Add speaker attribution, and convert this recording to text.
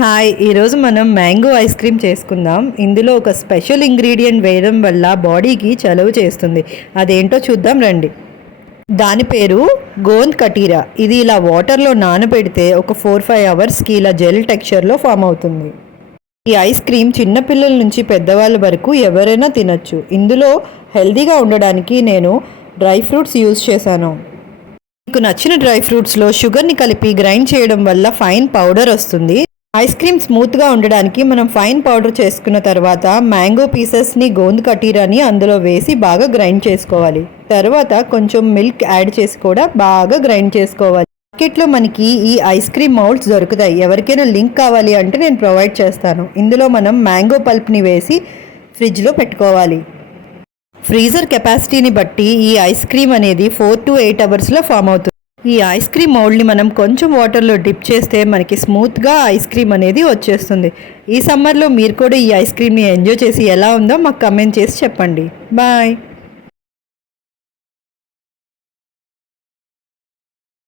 Speaker 1: Hi ఈరోజు మనం mango ice cream చేసుకుందాం. ఇందులో ఒక స్పెషల్ ఇంగ్రీడియంట్ వేయడం వల్ల బాడీకి చలువ చేస్తుంది. అదేంటో చూద్దాం రండి. దాని పేరు గోంద్ కటీరా. ఇది ఇలా వాటర్లో నానబెడితే ఒక ఫోర్ ఫైవ్ అవర్స్కి ఇలా జెల్ టెక్స్చర్లో ఫామ్ అవుతుంది. ఈ ఐస్ క్రీమ్ చిన్నపిల్లల నుంచి పెద్దవాళ్ళ వరకు ఎవరైనా తినచ్చు. ఇందులో హెల్దీగా ఉండడానికి నేను డ్రై ఫ్రూట్స్ యూజ్ చేశాను. మీకు నచ్చిన డ్రై ఫ్రూట్స్లో షుగర్ని కలిపి గ్రైండ్ చేయడం వల్ల ఫైన్ పౌడర్ వస్తుంది. ఐస్ క్రీమ్ స్మూత్గా ఉండడానికి మనం ఫైన్ పౌడర్ చేసుకున్న తర్వాత మ్యాంగో పీసెస్ని గోంద్ కటీరాని అందులో వేసి బాగా గ్రైండ్ చేసుకోవాలి. తర్వాత కొంచెం మిల్క్ యాడ్ చేసి కూడా బాగా గ్రైండ్ చేసుకోవాలి. మార్కెట్లో మనకి ఈ ఐస్ క్రీమ్ మౌల్డ్స్ దొరుకుతాయి. ఎవరికైనా లింక్ కావాలి అంటే నేను ప్రొవైడ్ చేస్తాను. ఇందులో మనం మ్యాంగో పల్ప్ని వేసి ఫ్రిడ్జ్లో పెట్టుకోవాలి. ఫ్రీజర్ కెపాసిటీని బట్టి ఈ ఐస్ క్రీమ్ అనేది ఫోర్ టు ఎయిట్ అవర్స్లో ఫామ్ అవుతుంది. ఈ ఐస్ క్రీమ్ మౌల్డ్ని మనం కొంచెం వాటర్లో డిప్ చేస్తే మనకి స్మూత్గా ఐస్ క్రీమ్ అనేది వచ్చేస్తుంది. ఈ సమ్మర్లో మీరు కూడా ఈ ఐస్ క్రీమ్ని ఎంజాయ్ చేసి ఎలా ఉందో మాకు కమెంట్ చేసి చెప్పండి. బాయ్.